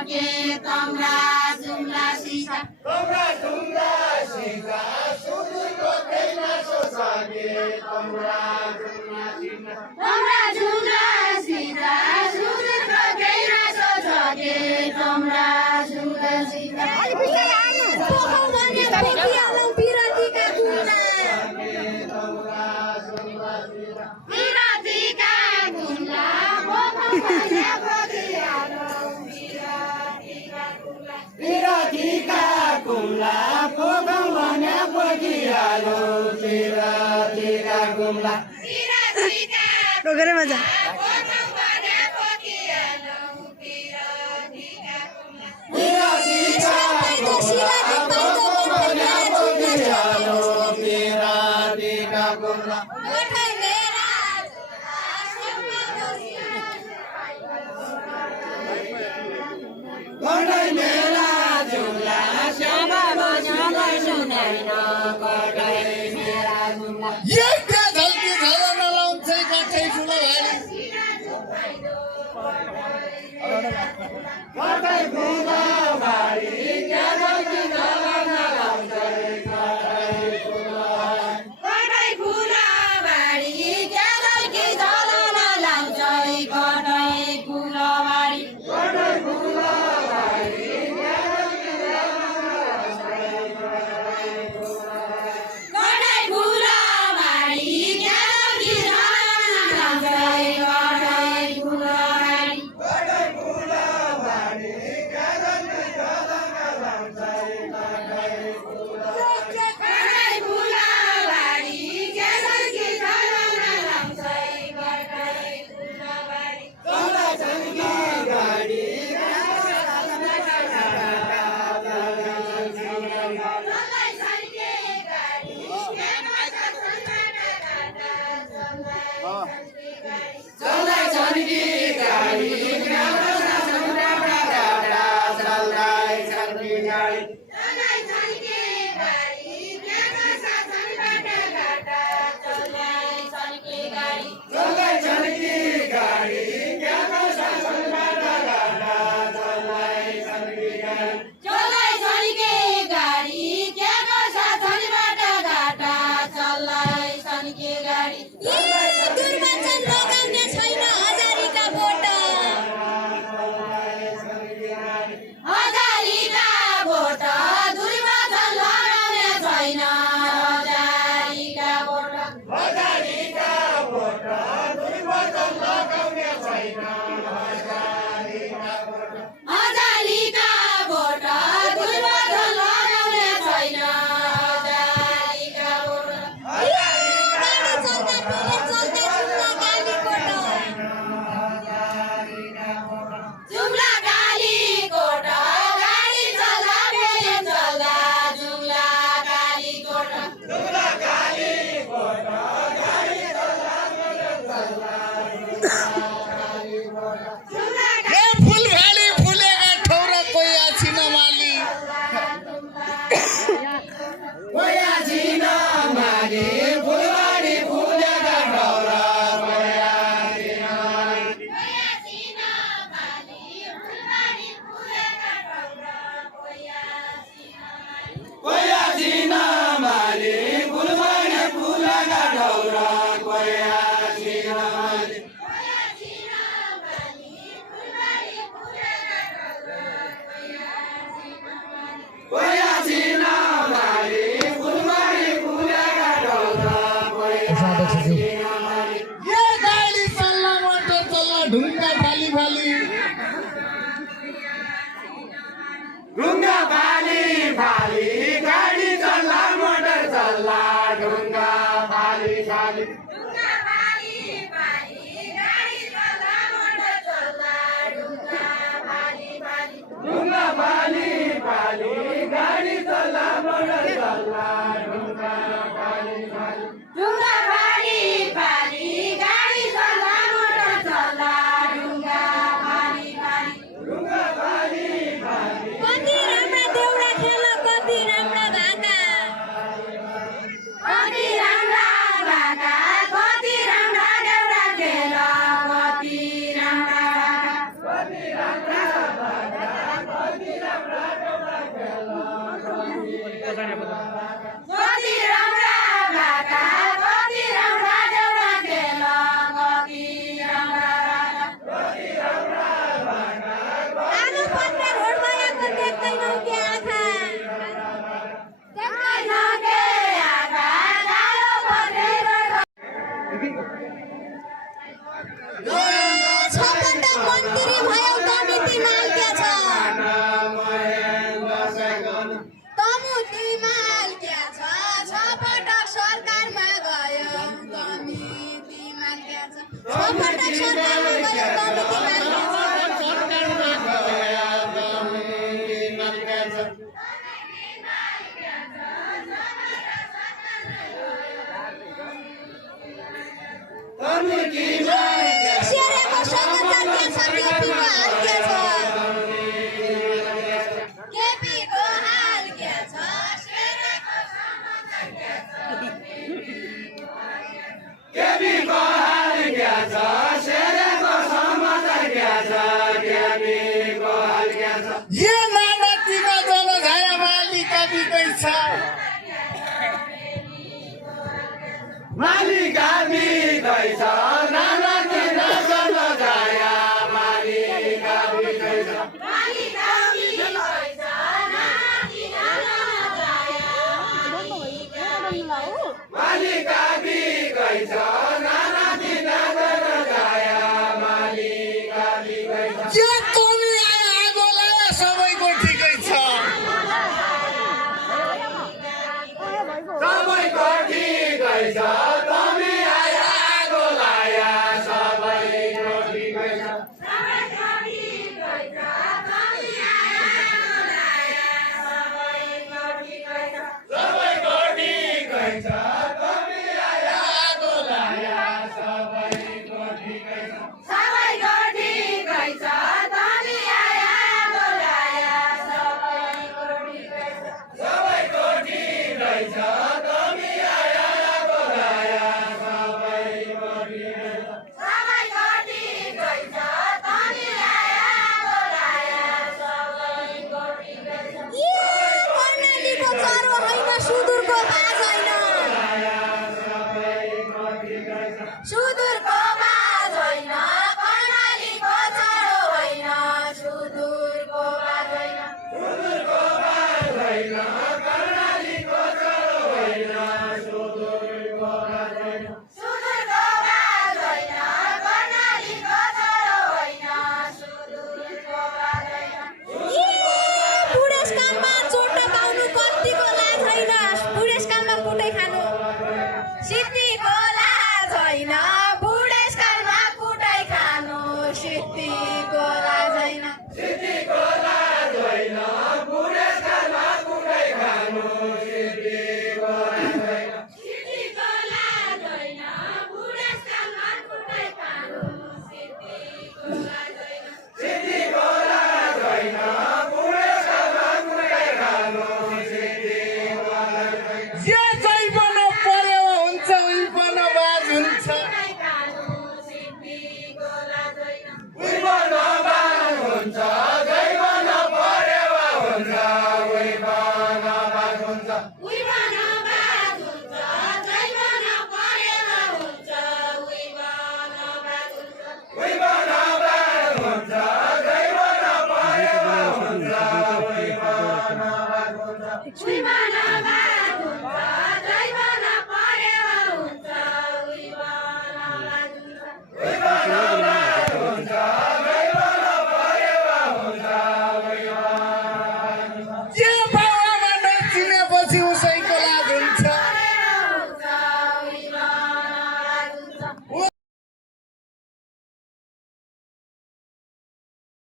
सके तम्रा जुम्ला सिसा तम्रा जुम्ला सिसा सुनको कैना सोसागे तम्रा जुम्ला सिसा तम्रा जुम्ला सिसा सुनको कैना सोसागे तम्रा जुम्ला सिसा Piratika kumla pogam banya pogialo piratika kumla रो गरे मजा piratika kumla Kondai mera jumla syama bajana sunaina kondai mera jumla Yekka dhalki dhalana launche kathai fulo bhali Kathai fulo bhali kya dhalki dhalana launche kathai fulo Kathai fulo bhali kya dhalki dhalana launche kathai fulo bhali Kathai fulo ढुङ्गा भाली भाली गाडी चल्ला motor चल्ला ढुङ्गा भाली भाली ढुङ्गा भाली भाली गाडी चल्ला motor चल्ला ढुङ्गा भाली भाली ढुङ्गा भाली भाली गाडी चल्ला मोटर चल्ला ढुङ्गा भाली भाली ढुङ्गा भाली भाली गाडी चल्ला मोटर चल्ला ढुङ्गा भाली भाली ढुङ्गा भाली भाली कति राम्रा देउडा खेल कति राम्रा भाका कति ज्ञानीको हाल क्या छ यो नानातीमा जनघाया मालिका बिकै छ मालिका बिकै छ नाना तिना जनघाया मालिका बिकै छ मालिका बिकै छ नाति नाना जाया मालिका बिकै छ नाना तिना जनघाया मालिका बिकै छ यो तोमी आयो आगो लायो सबैको ठिकै छ सबैको ठिकै छ तमी आया आगो लाया सबैको ठिकै छ सबैको ठिकै छ तमी आया बोलाया सबैको ठिकै छ सबैको ठिकै छ तमी आया आगो लाया सबैको ठिकै छ सबैको ठिकै छ तमी आया बोलाया सबैको ठिकै छ सबैको ठिकै छ तमी आया आगो लाया सबैको ठिकै छ सबैको ठिकै छ तमी आया बोलाया सबैको ठिकै छ कर्णालीको चरो होइन सुदूरको बाज होइन सबैको ठिकै छ सुदूरको बाज होइन कर्णालीको चरो होइन सुदूरको बाज होइन सुदूरको बाज होइन कर्णालीको चरो होइन सुदूरको बाज होइन सुदूरको बाज होइन कर्णालीको चरो होइन सुदूरको बाज होइन बुढेसकालमा चोट्न पाउनु कतिको लाज होइन बुढेसकालमा कुटै खानु सिद्धिको लाज होइन बुढेसकालमा कुटाइ खानु सिद्धिको लाज होइन सिद्धिको लाज होइन बुढेसकालमा कुटै खानु सिद्धिको लाज होइन सिद्धिको लाज होइन बुढेसकालमा कुटाइ खानु सिद्धिको लाज होइन सिद्धिको लाज होइन बुढेसकालमा कुटै खानु सिद्धिको लाज होइन जे चाहिँ बन पर्यो हुन्छ उही बन बाज हुन्छ कुटाइ खानु सिद्धिको लाज होइन उही बनबाज हुन्छ जै बन परेवा हुन्छ उही बनबाज हुन्छ उही बनबाज हुन्छ जै बन परेवा हुन्छ उही बनबाज हुन्छ उही बनबाज हुन्छ जै बन परेवा हुन्छ उही बनबाज हुन्छ उही